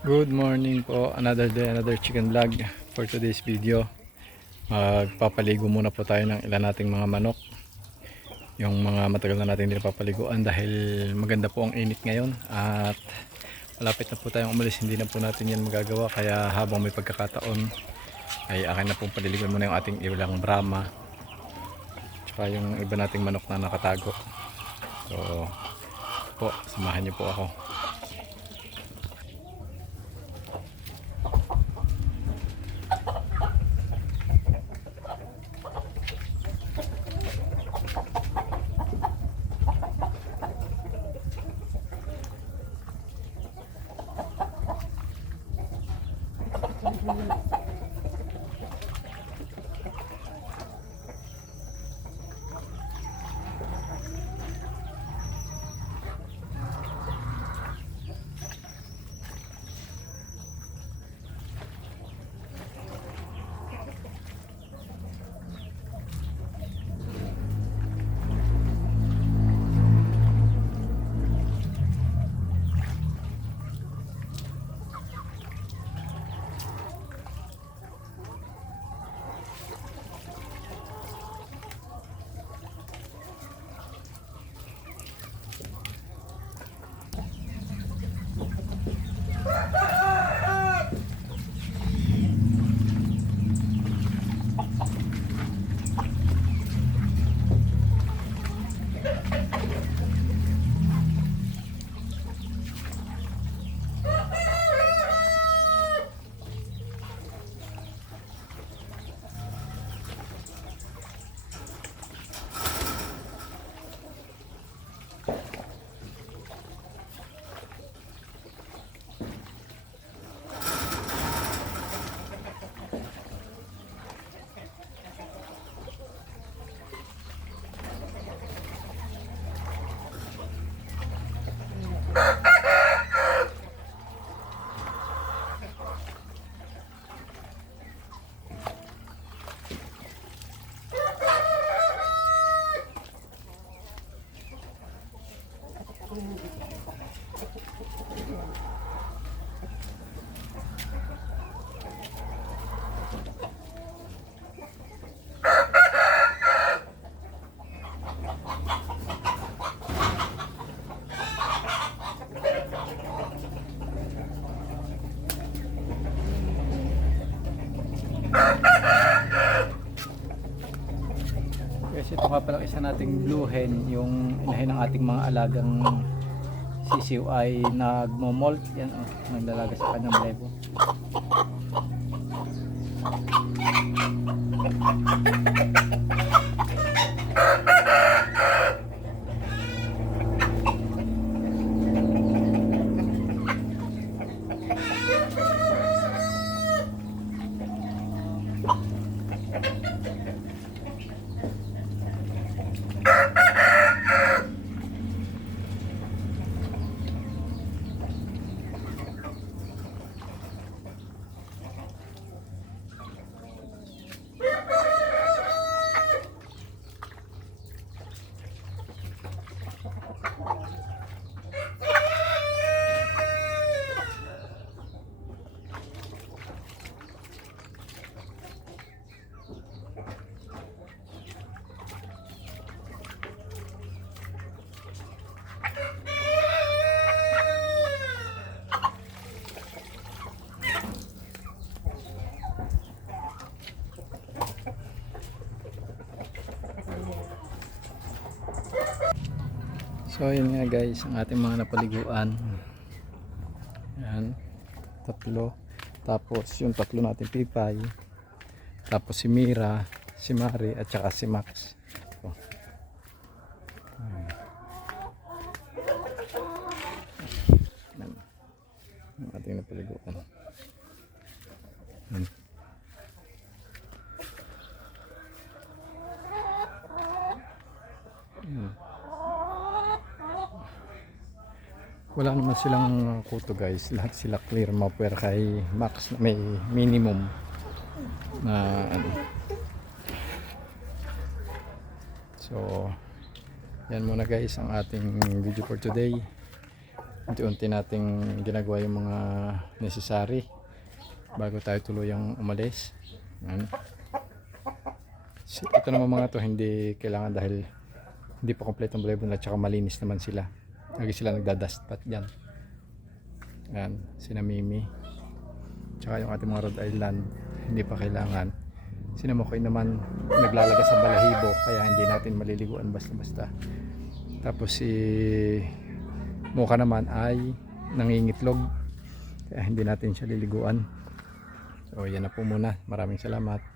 Good morning po, another day, another chicken vlog. For today's video, magpapaligo muna po tayo ng ilan nating mga manok, yung mga matagal na natin hindi napapaliguan dahil maganda po ang init ngayon at malapit na po tayong umalis. Hindi na po natin yan magagawa, kaya habang may pagkakataon ay akin na pong paliligon muna yung ating ilang Brahma tsaka yung iba nating manok na nakatago. So po, samahan niyo po ako. Kasi ito nga pala isa nating blue hen, yung inahin ng ating mga alagang sisiw ay nagmo-molt. Yan oh, naglalaga sa kanyang lebo. So yun nga guys, ang ating mga napaliguan. Yan, tatlo. Tapos yung tatlo natin pipay. Tapos si Mira, si Mari at saka si Max. So, yan, ang ating napaliguan. Yan. Yan. Wala naman silang kuto guys, lahat sila clear mapper kay Max na may minimum na ano. So yan muna guys ang ating video for today. unti-unti nating ginagawa yung mga necessary bago tayo tuluyang umalis. Yan. Ito naman mga to hindi kailangan dahil hindi pa kompletong balay-balay at saka malinis naman sila. Lagi sila nagda-dust pat dyan. Yan, sina Mimi. Tsaka yung ating mga Rhode Island hindi pa kailangan. Sina Mokoy naman naglalaga sa balahibo kaya hindi natin maliliguan basta-basta. Tapos si Moka naman ay nangingitlog kaya hindi natin siya liliguan. So yan na po muna. Maraming salamat.